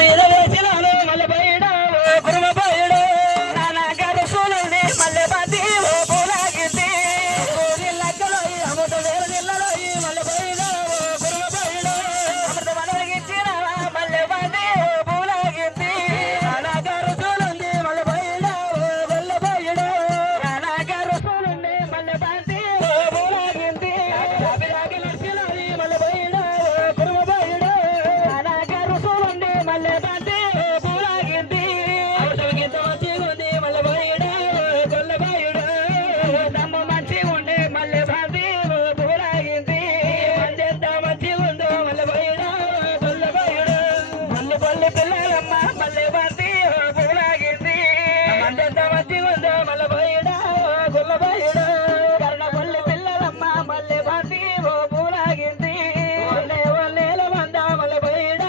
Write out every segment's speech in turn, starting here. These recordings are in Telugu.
మీద వేసినాను మళ్ళీ బయట కురుమ బయట నానా గడుసులని మళ్ళీ బంది పూలాగింది లెక్కలో అమృత వేరు నిల్లలో మళ్ళీ బయట కురుమ బయట అమృత మనగిచ్చిన మళ్ళీ బంది పూలాగింది నానా గడుసులుంది మళ్ళీ బయట గొల్ల బయట నానా గడుసులుంది మళ్ళీ బంది పూలాగింది నడిచినది మళ్ళీ బయట కురుమ బయట నానా గడుసులుంది మళ్ళీ బంది పూలాగింది అమృతగిత మంచిగా ఉంది మళ్ళీ బయట గొల్ల బయట దమ్మ మంచిగా ఉండే మళ్ళీ బంది పూలాగింది మందెంత మంచిగా ఉందో మళ్ళీ బయట గొల్ల బయట మళ్ళీ పల్లి పిల్లలమ్మ మళ్ళీ బంది పూలాగింది మందెంత మంచిగా ఉందో మళ్ళీ బయట గొల్ల బయట కర్ణ పల్లి పిల్లలమ్మ మళ్ళీ బంది పూలాగింది వన్నేల మంద మళ్ళీ బయట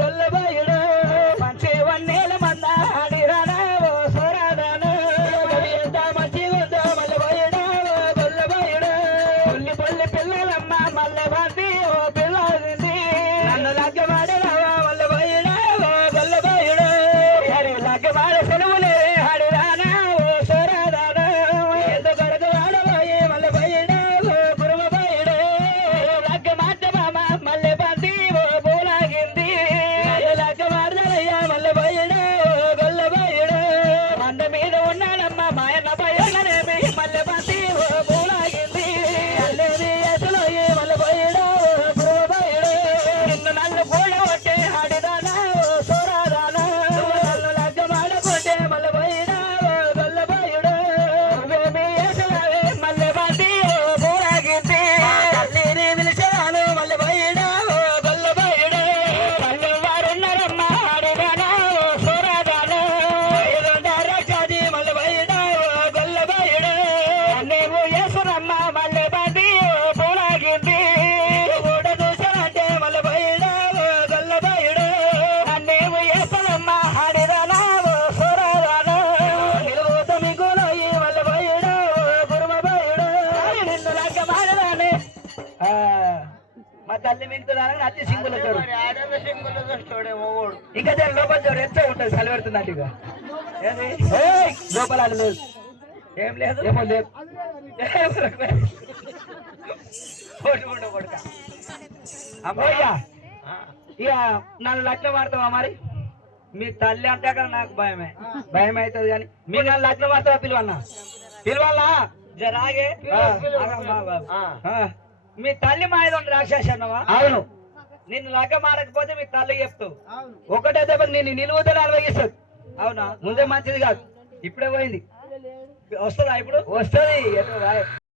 గొల్ల బయట మంచి వన్నేల మంద ఆడిరానా సోరాదాను ఎంత మంచిగా ఉందో మళ్ళీ బయట గొల్ల బయట పల్లి పల్లి పిల్లలమ్మ మళ్ళీ బంది పిల్లాగింది నన్ను లగ్గమాడరావా మళ్ళీ బయట గొల్ల బయట లగ్గమాడ సెలవులే ఆడిరానా సోరాదాను ఎంత కొరకు ఆడబోయి మళ్ళీ బయట కురుమ బయట లగ్గమాట మామ మళ్ళీ బంది పూలాగింది లగ్గమాడదయ్యా మళ్ళీ బయట గొల్ల బయట మంద మీద ఉన్నాడమ్మ మాయన్న బయటనేమి మళ్ళీ బంది పూలాగింది అల్లేది అసలు మళ్ళీ బయట కురుమ బయట నిన్ను నన్ను కూడా కొట్టే ఆడిదానా సోరాదానా నన్ను లగ్గమాడకుంటే మళ్ళీ బయట గొల్ల బయట నువ్వేమి అసలవే మళ్ళీ బంది పూలాగింది తల్లిని పిలిచాను మళ్ళీ బయట గొల్ల బయట పల్లె వారున్నారమ్మ ఆడిదానా సోరాదానా రక్షాది మళ్ళీ బయట గొల్ల బయట నీవు వేసురమ్మ మళ్ళీ బంది పూలాగింది కూడా చూసానంటే మళ్ళీ బయట గొల్ల బయట నీవు వేసురమ్మ ఆడిదానా సోరాదానా నిలువుత మిగులు మళ్ళీ బయట కురుమ బయట నిన్ను లగ్గమాడదానే మా తల్లి మిగుతున్నారని అతి సింగులు చూడు ఇంకా దాని లోపల చూడు ఎంత ఉంటుంది చలి పెడుతుందంట ఇక లోపల లేదు ఏం లేదు ఏమో లేదు కొడుక అమ్మయ్యా ఇక నన్ను లగ్నం ఆడతావా మరి మీ తల్లి అంటే అక్కడ నాకు భయం అవుతుంది కానీ మీరు నన్ను లగ్నం ఆడతావా పిలవాలా జరాగే మీ తల్లి మాయద రాక్షసి అన్నవా అవును నిన్ను లగ్గం ఆడకపోతే మీ తల్లి చెప్తావు ఒకటే దెబ్బ నేను నిలువుతో అలవగిస్తుంది అవునా ముందే మంచిది కాదు ఇప్పుడే పోయింది వస్తుందా ఇప్పుడు వస్తుంది